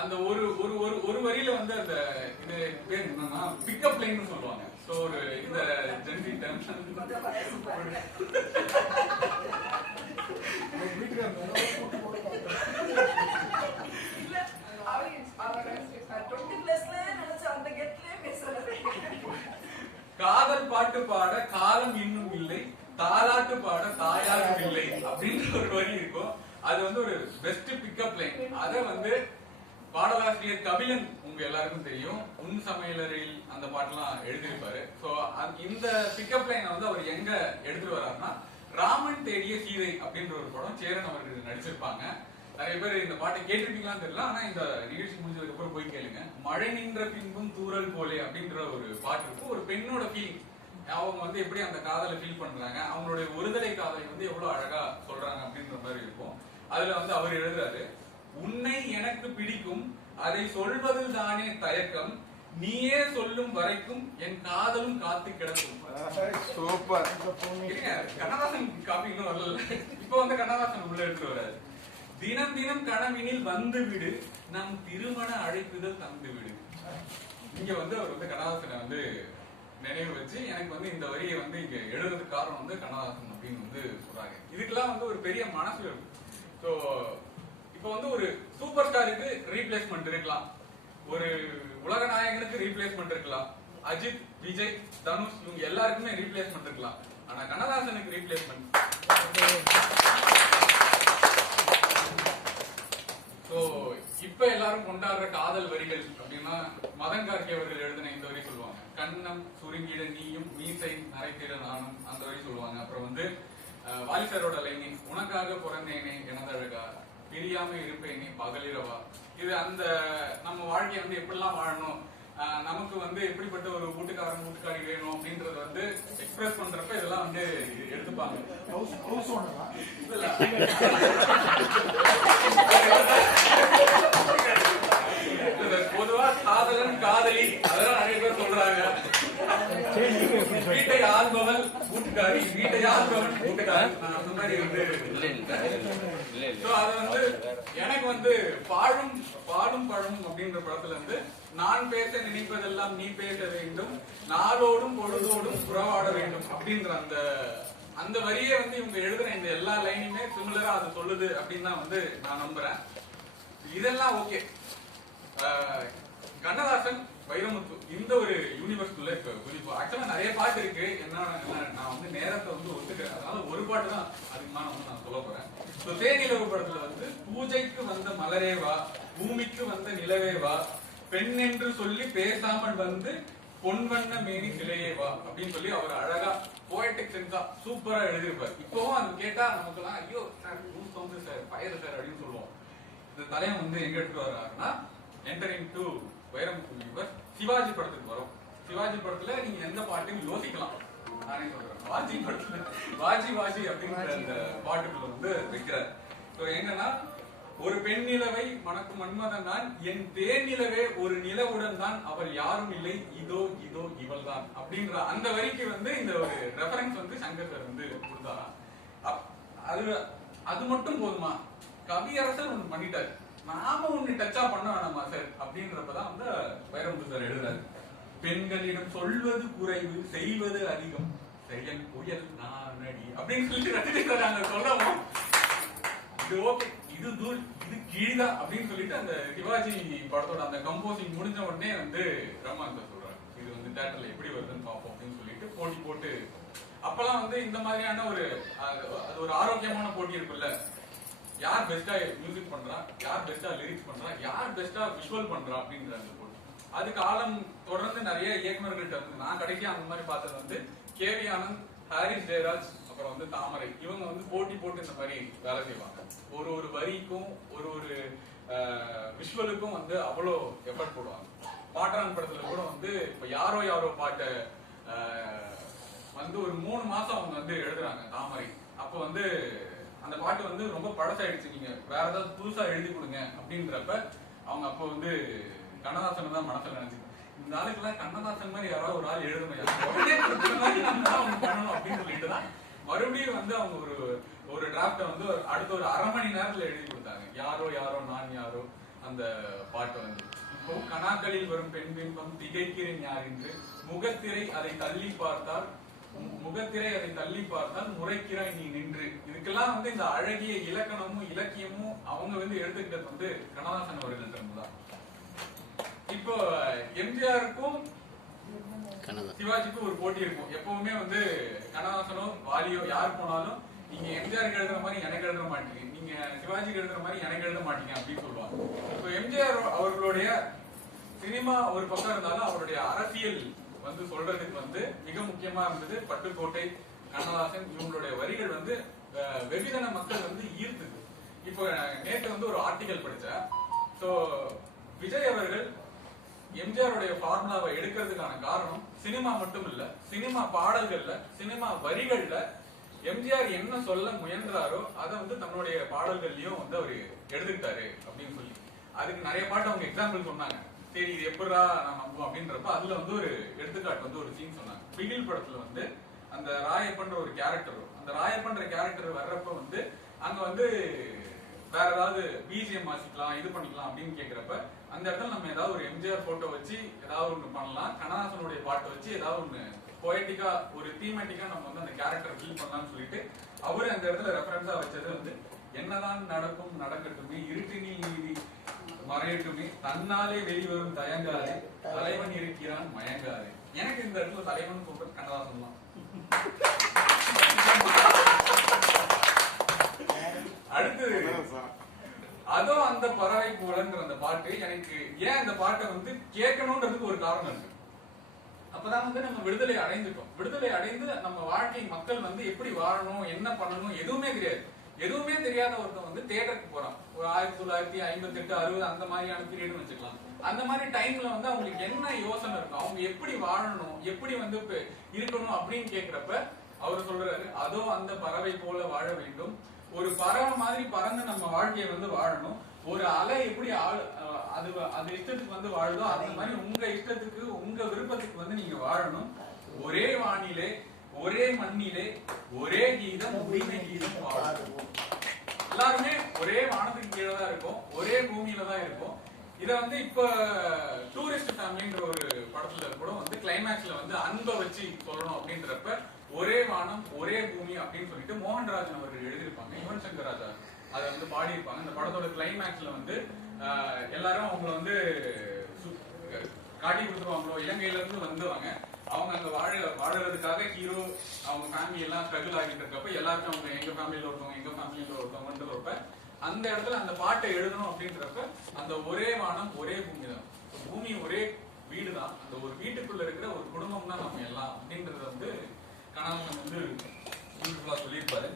அந்த ஒரு ஒரு ஒரு ஒரு வரியில வந்து அந்த இது பேர் என்னன்னா பிக்கப் லைன் சொல்லுவாங்க. சோ ஒரு இந்த ஜென்ரி டெர்ம் காதல் பாட்டு பாட காலம் இன்னும் இல்லை, தாலாட்டு பாட தாயாரும் இல்லை அப்படின்ற ஒரு வரி இருக்கும். அது வந்து ஒரு பெஸ்ட் பிக்கப் லைன். அத வந்து பாடலாசிரியர் கபிலன் உங்க எல்லாருக்கும் தெரியும், உன் சமையலறையில் அந்த பாட்டுலாம் எழுதியிருப்பாரு. சோ இந்த பிக்கப் லைனை வந்து அவர் எங்க எடுத்துட்டு வர்றாருன்னா, ராமன் தேடிய சீதை அப்படின்ற ஒரு படம் சேரன் அவர்கள் நடிச்சிருப்பாங்க. நிறைய பேர் இந்த பாட்டை கேட்டிருக்கீங்களான்னு தெரியல, ஆனா இந்த நிகழ்ச்சி முடிஞ்சதுக்கு அப்புறம் போய் கேளுங்க. மழை நின்ற பின்பும் தூரல் போலே அப்படின்ற ஒரு பாட்டு இருக்கும். ஒரு பெண்ணோட ஃபீலிங், அவங்க வந்து எப்படி அந்த காதலை ஃபீல் பண்றாங்க, அவங்களுடைய ஒருதலை காதலை வந்து எவ்வளவு அழகா சொல்றாங்க அப்படின்ற மாதிரி இருக்கும். அதுல வந்து அவர் எழுதுறாரு, உன்னை எனக்கு பிடிக்கும், அதை சொல்வதில் தானே தயக்கம், நீயே சொல்லும் வரைக்கும் என் காதலும் காத்து கிடக்கும். சூப்பர். கண்ணதாசன் காப்பி இன்னும் வரல, இப்ப வந்து கண்ணதாசன் உள்ள எடுத்து வராது. தினம் தினம் கனவினில் வந்து விடு, நம் திருமண அழைப்புதல் தந்து விடு. இங்க வந்து அவர் வந்து கண்ணதாசனை வந்து நினைவு வச்சு எனக்கு வந்து இந்த வரியை வந்து இங்க எழுதுறதுக்கு காரணம் வந்து கண்ணதாசன் அப்படின்னு வந்து சொல்றாங்க. இதுக்கெல்லாம் வந்து ஒரு பெரிய மனசு இருக்கும். சோ இப்ப வந்து ஒரு சூப்பர் ஸ்டாருக்கு ரீப்ளேஸ்மெண்ட் இருக்கலாம், ஒரு உலக நாயகனுக்கு ரீப்ளேஸ்மெண்ட் இருக்கலாம், அஜித், விஜய், தனுஷ் இவங்க எல்லாருக்குமே ரீப்ளேஸ்மெண்ட் இருக்கலாம். ஆனா கண்ணதாசனுக்கு ரீப்ளேஸ்மெண்ட். சோ இப்ப எல்லாரும் கொண்டாடுற காதல் வரிகள் அப்படின்னா மதன் கார்கே அவர்கள் எழுதின இந்த வரி சொல்லுவாங்க, கண்ணம் சுருங்கிட நீயும் மீசை நரைத்திட நானும், அந்த வரி சொல்லுவாங்க. அப்புறம் வந்து வாலிசரோட லைனிங், உனக்காக பிறந்தேனே எனதழகா, பிரியாம இருப்பேனே பகலிரவா. இது அந்த நம்ம வாழ்க்கையை வந்து எப்படிலாம் வாழணும், நமக்கு வந்து எப்படிப்பட்ட ஒரு வீட்டுக்காரன் வீட்டுக்காரி வேணும் அப்படின்றத வந்து எக்ஸ்பிரஸ் பண்றப்ப இதெல்லாம் வந்து எடுத்துப்பாங்க. பொதுவா காதலன் காதலி அதெல்லாம் நிறைய பேர் சொல்றாங்க. வீட்டை ஆள்பவன் வீட்டுக்காரி, வீட்டை ஆள்பவன் வீட்டுக்காரி, அந்த மாதிரி வந்து அது வந்து எனக்கு வந்து பாழும் பாலும் பழமும் அப்படின்ற படத்துல வந்து, நான் பேச நினைப்பதெல்லாம் நீ பேச வேண்டும், நாளோடும் பொழுதோடும் புறவாட வேண்டும் அப்படின்ற அந்த அந்த வரியே வந்து இவங்க எழுதுன இந்த எல்லா லைனுமே சிமிலரா அது சொல்லுது அப்படின்னு தான் வந்து நான் நம்புறேன். இதெல்லாம் ஓகே. கண்ணதாசன், வைரமுத்து இந்த ஒரு யூனிவர்ஸ்குள்ள இப்ப குறிப்பா ஆக்சுவலா நிறைய பாட்டு இருக்கு. என்ன நான் வந்து நேரத்தை வந்து ஒத்துக்கிறேன், அதனால ஒரு பாட்டு தான் அதிகமான வந்து நான் சொல்ல போறேன். தேனிலவு படத்துல வந்து, பூஜைக்கு வந்த மலரேவா, பூமிக்கு வந்த நிலவேவா, பெண் என்று சொல்லி பேசாமல் வந்து பொன்வண்ண மேனி சிலையேவா அப்படின்னு சொல்லி அவர் அழகா போயட்டிக் சென்ஸா சூப்பரா எழுதியிருப்பார். இப்பவும் அது கேட்டா நமக்கு எல்லாம் ஐயோ சார் சார் பயர் சார் அப்படின்னு சொல்லுவோம். இந்த தலையம் வந்து எங்க எடுத்து வர்றாருன்னா, entering to Vairamuthu universe Sivaji படத்துக்கு வரும். சிவாஜி படத்துல நீங்க எந்த பாட்டையும் யோசிக்கலாம். நானே சொல்றேன், வாஜி படத்துல வாஜி வாஜி அப்படிங்கிற அந்த பாட்டுக்குள்ள வந்து வைக்கிறார். என்னன்னா, ஒரு பெண் நிலவை மணக்கும் மன்மதன் தான், என் தேன் நிலவே ஒரு நிலவுடன் தான், அவர் யாரும் இல்லை, இதோ இதோ இவள் தான் அப்படின்ற அந்த வரிக்கு வந்து இந்த ஒரு ரெஃபரன்ஸ் வந்து சங்கர் சார் வந்து கொடுத்தாராம். அது அது மட்டும் போதுமா, கவியரசன் ஒண்ணு பண்ணிட்டாரு, நாம ஒண்ணு டச்சா பண்ண வேணாமா சார் அப்படின்றப்பதான் வந்து வைரமுத்து சார் எழுதுறாரு. பெண்களிடம் சொல்வது குறைவு, செய்வது அதிகம், செயல் புயல் நானடி அப்படின்னு சொல்லிட்டு ரசிகை சார் நாங்க சொல்லவும், இது ஓகே, இது தூள், இது கீழா அப்படின்னு சொல்லிட்டு அந்த சிவாஜி படத்தோட அந்த கம்போசிங் முடிஞ்ச உடனே வந்து ரஹ்மான் சார் சொல்றாரு, இது வந்து தியேட்டர்ல எப்படி வருதுன்னு பார்ப்போம் அப்படின்னு சொல்லிட்டு போட்டி போட்டு, அப்பெல்லாம் வந்து இந்த மாதிரியான ஒரு அது ஒரு ஆரோக்கியமான போட்டி இருக்குல்ல, யார் பெஸ்டா மியூசிக் பண்றா, யார் பெஸ்டா லிரிக்ஸ் பண்றா, யார் பெஸ்டா விஷுவல் பண்றா அப்படின்ற அந்த போட்டி. அது காலம் தொடர்ந்து நிறைய இயக்குநர்கள்ட்ட வந்து நான் கடைசியா அந்த மாதிரி பார்த்தது வந்து கேவி ஆனந்த், ஹாரிஸ் ஜெயராஜ், அப்புறம் வந்து தாமரை, இவங்க வந்து போட்டி போட்டு இந்த மாதிரி வேலை செய்வாங்க. ஒரு ஒரு வரிக்கும் ஒரு ஒரு விஷுவலுக்கும் வந்து அவ்வளோ எஃபர்ட் போடுவாங்க. பாட்டான் படத்துல கூட வந்து இப்ப யாரோ யாரோ பாட்டை வந்து ஒரு 3 மாசம் அவங்க வந்து எழுதுறாங்க தாமரை. அப்ப வந்து அந்த பாட்டு வந்து ரொம்ப பழசாயிடுச்சு, நீங்க வேற ஏதாவது புதுசா எழுதி கொடுங்க அப்படின்றப்ப அவங்க அப்ப வந்து கண்ணதாசன் தான் மனசுல நினைச்சுக்கணும், இந்த ஆளுக்கெல்லாம் கண்ணதாசன் மாதிரி யாராவது ஒரு ஆள் எழுதணும், உடனே பண்ணணும் அப்படின்னு சொல்லிட்டு தான் மறுபடியும் வந்து அவங்க ஒரு டிராப்ட வந்து அடுத்த ஒரு 1/2 மணி நேரத்துல எழுதி கொடுத்தாங்க. யாரோ யாரோ நான் யாரோ, அந்த பாட்டு வந்து. இப்போ கனாக்களில் வரும் பெண் பின்பம் திகைக்கிறேன் யார் என்று முகத்திரை அதை தள்ளி பார்த்தால் முறைக்கிறாய் நீ நின்று. இதுக்கெல்லாம் வந்து இந்த அழகிய இலக்கணமும் இலக்கியமும் அவங்க வந்து எடுத்துக்கிட்டது வந்து கண்ணதாசன் அவர்கள் தான். இப்போ எம்ஜிஆருக்கும் சிவாஜிக்கும் ஒரு போட்டி இருக்கும். எப்பவுமே வந்து கண்ணதாசனோ வாலியோ யார் போனாலும் நீங்க எம்ஜிஆருக்கு எழுதுற மாதிரி எனக்கு எழுத மாட்டீங்க, நீங்க சிவாஜிக்கு எழுதுற மாதிரி எனக்கு எழுத மாட்டீங்க அப்படின்னு சொல்லுவாங்க. இப்போ எம்ஜிஆர் அவர்களுடைய சினிமா ஒரு பக்கம் இருந்தாலும் அவருடைய அரசியல் வந்து சொல்றதுக்கு வந்து மிக முக்கியமா இருந்தது பட்டுக்கோட்டை, கண்ணதாசன் இவங்களுடைய வரிகள் வந்து வெகுஜன மக்கள் வந்து ஈர்த்துது. இப்போ நேற்று வந்து ஒரு ஆர்டிகல் படிச்சேன். சோ விஜய் அவர்கள் எம்ஜிஆருடைய ஃபார்முலாவை எடுக்கிறதுக்கான காரணம் சினிமா மட்டும் இல்ல, சினிமா பாடல்கள்ல, சினிமா வரிகள்ல எம்ஜிஆர் என்ன சொல்ல முயன்றாரோ அதை வந்து தன்னுடைய பாடல்கள்லயும் வந்து அவரு எடுத்துக்கிட்டாரு அப்படின்னு சொல்லி அதுக்கு நிறைய பாட்டு அவங்க எக்ஸாம்பிள் சொன்னாங்க. சரி இது எப்படா நான் நம்புவோம் அப்படின்றப்ப அதுல வந்து ஒரு எடுத்துக்காட்டு வந்து ஒரு சீன் சொன்னாங்க. பிகில் படத்துல வந்து அந்த ராயப்பன்ற ஒரு கேரக்டர், அந்த ராயப்பன்ற கேரக்டர் வர்றப்ப வந்து அங்க வந்து வேற ஏதாவது பிஜிஎம் வாசிக்கலாம் இது பண்ணிக்கலாம் அப்படின்னு கேக்குறப்ப அந்த இடத்துல நம்ம ஏதாவது ஒரு எம்ஜிஆர் போட்டோ வச்சு ஏதாவது ஒண்ணு பண்ணலாம், கண்ணதாசனுடைய பாட்டை வச்சு ஏதாவது ஒண்ணு போயட்டிக்கா ஒரு தீமேட்டிக்கா நம்ம வந்து அந்த கேரக்டர் ஃபில் பண்ணலாம்னு சொல்லிட்டு அவரு அந்த இடத்துல ரெஃபரன்ஸா வச்சது வந்து என்னதான் நடக்கும் நடக்கட்டுமே, இருட்டினில் நீதி மறையட்டுமே, தன்னாலே வெளிவரும் தயங்காதே, தலைவன் இருக்கிறான் மயங்காதே. எனக்கு இந்த இடத்துல தலைவன் சொல்றது கண்ணதாசன் தான். அடுத்தது அதோ அந்த பறவை போலன்ற அந்த பாட்டு எனக்கு ஏன் அந்த பாட்டை வந்து கேட்கணும்ன்றதுக்கு ஒரு காரணம் இருக்கு. அப்பதான் வந்து நம்ம விடுதலை அடைந்துட்டோம். விடுதலை அடைந்து நம்ம வாழ்க்கை மக்கள் வந்து எப்படி வாழணும் என்ன பண்ணணும் எதுவுமே தெரியாது. எதுவுமே தெரியாத ஒருத்தன் வந்து தியேட்டருக்கு போறான். ஒரு 1958 60 அந்த மாதிரியான பீரியட்னு வச்சுக்கலாம். அந்த மாதிரி டைம்ல வந்து அவங்களுக்கு என்ன யோசனை இருக்கும், அவங்க எப்படி வாழணும் எப்படி வந்து இருக்கணும் அப்படின்னு கேக்குறப்ப அவர் சொல்றாரு அதோ அந்த பறவை போல வாழ வேண்டும். ஒரு பறவை மாதிரி பறந்து நம்ம வாழ்க்கையை வந்து வாழணும். ஒரு அலை எப்படி அது இஷ்டத்துக்கு வந்து வாழுதோ அந்த மாதிரி உங்க இஷ்டத்துக்கு உங்க விருப்பத்துக்கு வந்து நீங்க வாழணும். ஒரே வானிலே ஒரே மண்ணிலே ஒரே கீதம் உரிமை கீதம் வாழும். எல்லாருமே ஒரே வானத்துக்கு கீழே தான் இருக்கும், ஒரே பூமியில தான் இருக்கும். இத வந்து இப்ப டூரிஸ்ட் ஃபேமிலின்ற ஒரு படத்துல கூட வந்து கிளைமேக்ஸ்ல வந்து அன்பை வச்சு சொல்லணும் அப்படின்றப்ப ஒரே வானம் ஒரே பூமி அப்படின்னு சொல்லிட்டு மோகன்ராஜன் அவர்கள் எழுதியிருப்பாங்க. யுவன் சங்கர் ராஜா அதை வந்து பாடியிருப்பாங்க. இந்த படத்தோட கிளைமேக்ஸ்ல வந்து எல்லாரும் அவங்கள வந்து காட்டி கொடுத்துருவாங்களோ, இலங்கையில இருந்து வந்துவாங்க. அவங்க அங்க வாழறதுக்காக ஹீரோ அவங்க ஃபேமிலி எல்லாம் ஸ்ட்ரகிள் ஆகிட்டு இருக்கப்ப எல்லாருக்கும் அவங்க எங்க ஃபேமிலியில ஒருத்தவங்க எங்க ஃபேமிலியில ஒருத்தவங்கன்றப்ப அந்த இடத்துல அந்த பாட்டை எழுதணும் அப்படின்றப்ப அந்த ஒரே வானம் ஒரே பூமி தான், பூமி ஒரே வீடு தான், அந்த ஒரு வீட்டுக்குள்ள இருக்கிற ஒரு குடும்பம் தான் நம்ம எல்லாம் அப்படின்றத வந்து கண்ணதாசன் வந்து பியூட்டிஃபுல்லா சொல்லியிருப்பாரு.